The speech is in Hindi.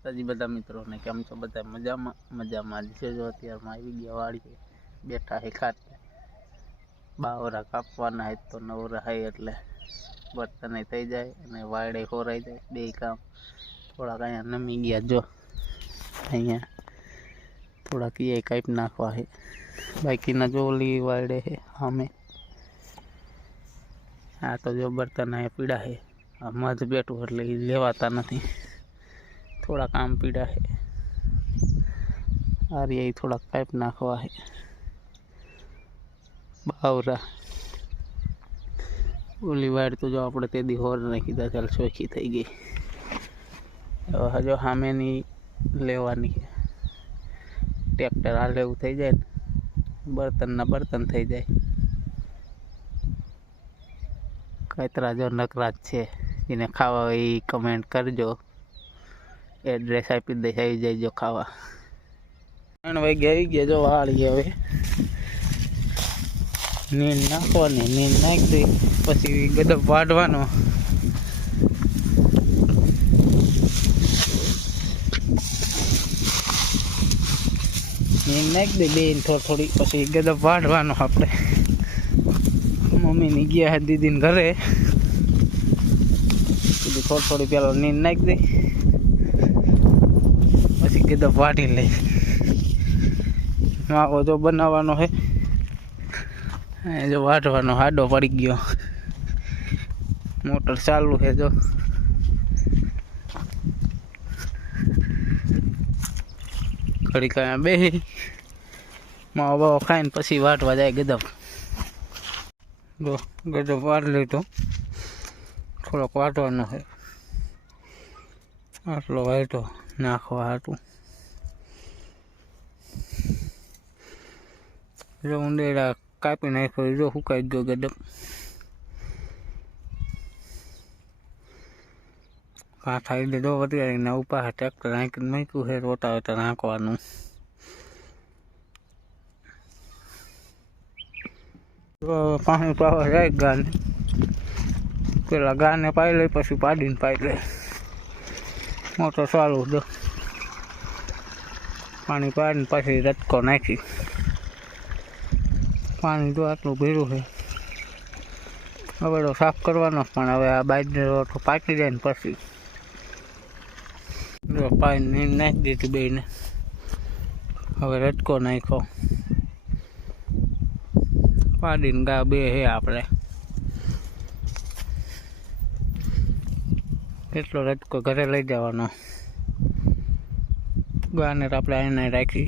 માતાજી બધા મિત્રોને કેમ છો? બધા મજામાં મજામાં જ છે। જો અત્યારમાં આવી ગયા વાળીએ, બેઠા હે ખાતે, બાવરા કાપવાના હે તો નવરા હે એટલે બર્તન થઈ જાય અને વાળે હોરાઈ જાય, બે કામ થોડાક અહીંયા નમી ગયા। જો અહીંયા થોડાક એ કાપી નાખવા હે, બાકીના જો ઓલી વાળે હે સામે। આ તો જો બર્તન અહીંયા પીડા હે, આ મધ બેઠું એટલે એ લેવાતા નથી, थोड़ा काम पीड़ा है। और यही थोड़ा पाइप नाखवा है बावरा। ओली वायर तो जो अपने ते दी होर नहीं था, चल सोखी थी गई। हजो हमें नहीं लेवानी है, ट्रेक्टर आ लेव थी जाए, बर्तन ना बर्तन थी जाए। कतरा जो नकराज है जिन्हें खावा वही कमेंट करजो, एड्रेस आपी दे आई जाइए खावा। 3 वागे आई गया जो वाड़ी हवे नींद नाखवानी, नींद नाख दे पछी गदब वाढवानो। नींद नाख दे बेन थोड़ी थोड़ी पछी गदब वाढवानो। आपणे मम्मी ने गया है दीदी ने घरे, थोड़ी थोड़ी पहला नींद नाख दे पछी गदब वाढी ले। माવો जो बनावવાનો है, जो वाटવાનો हाडो पड़ी गयो, मोटर चालू है। जो घड़ी का बेही माવો बाવો खाई पछी वाटवा जाए गदब। जो गदब वाट ले तो थोड़ोक वाटવાનો है, आटलो वाटो नाखवा हाटू। जो ऊंडेड़ा कापी नाखो, जो हुकाई गयो गदब। काठा इधर दो वतियारी ने ऊपर ट्रेक्टर नाखी मूक्यु है, रोटावेटर नाखवानुं। पानी पावा जाए गाने, पेला गाने पाई ले पछी पाडीने पाई ले। मोटर चालू दो पानी पाडीने पछी रटको नाखी। पानी तो आटलू भीड़ू है, हवे तो साफ करवानो, पण हवे आ बाजरो तो पाकी जाए ने पछी जो पानी नाखी दीधी बेने। हवे रटको नाख्यो, पाडीने गा बे है आपणे। એટલો રટકો ઘરે લઈ જવાનો, ગાને આપણે આને રાખી।